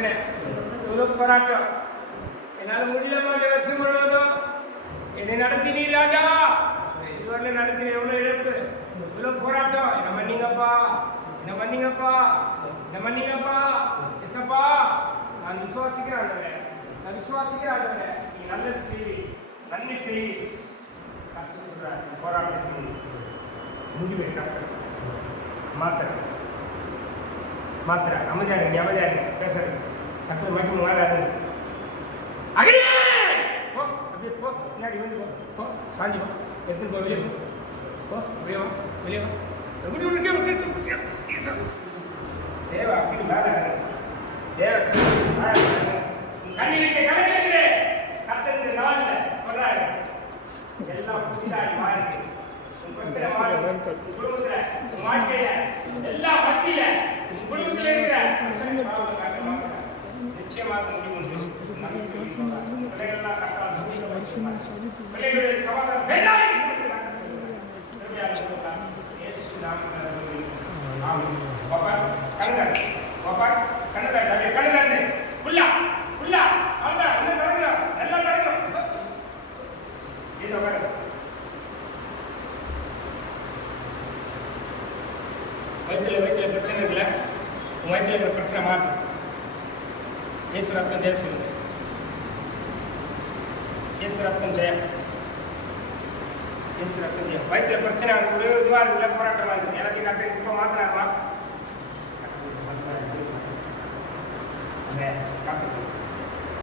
பிரச்சனை இவ்வளவு போராட்டம் என்னால் முடியலமா இந்த வருஷம் முழுவதும். என்னை நடத்தினீ ராஜா. இதுவரையில் நடத்தின எவ்வளோ இழப்பு? இவ்வளோ போராட்டம். என்ன மன்னிங்கப்பா. என்ன மன்னிங்கப்பா. என்ன மன்னிங்கப்பா. எசப்பா நான் விசுவாசிக்கிறேன் ஆண்டவரே. நான் விசுவாசிக்கிறேன் ஆண்டவரே. நீ நல்லது செய். நன்மை செய். கர்த்தர் சொல்றார் போராட்டத்தின் முடிவை கர்த்தர் மாத்திர மாத்திர அமைதியாக நீ அமைதியாக பேசுறது கர்த்தர் மட்டும் மாறாது அகலே போ அப்படியே போ பின்னாடி வந்து போ போ சாஞ்சி போ எடுத்துட்டு போ வெளியே போ போ வெளியே வா வெளியே வா எப்படி விட்டு விட்டு விட்டு ஜீசஸ் தேவ அப்படி மேலே தேவ கண்ணீருக்கு கணக்கு கத்தருக்கு நாளில் சொல்றாரு எல்லாம் புதிதாய் மாறி உன் பிரச்சனை மாறி, உன் குடும்பத்துல உன் வாழ்க்கையில வயிற்றுல வயிற்றுல பிரச்சனை இல்லை உன் வயிற்றுல இருக்கிற பிரச்சனை மாற்று இயேசு ரத்தம் ஜெயம் சொல்லுங்க இயேசு ரத்தம் ஜெயம். இயேசு ரத்தம் ஜெயம். வயிற்றுல பிரச்சனை அது ஒரு இதுவாக இருக்குல்ல போராட்டமாக இருக்குது எல்லாத்தையும் கட்டு இப்போ மாத்தினாருமா காட்டு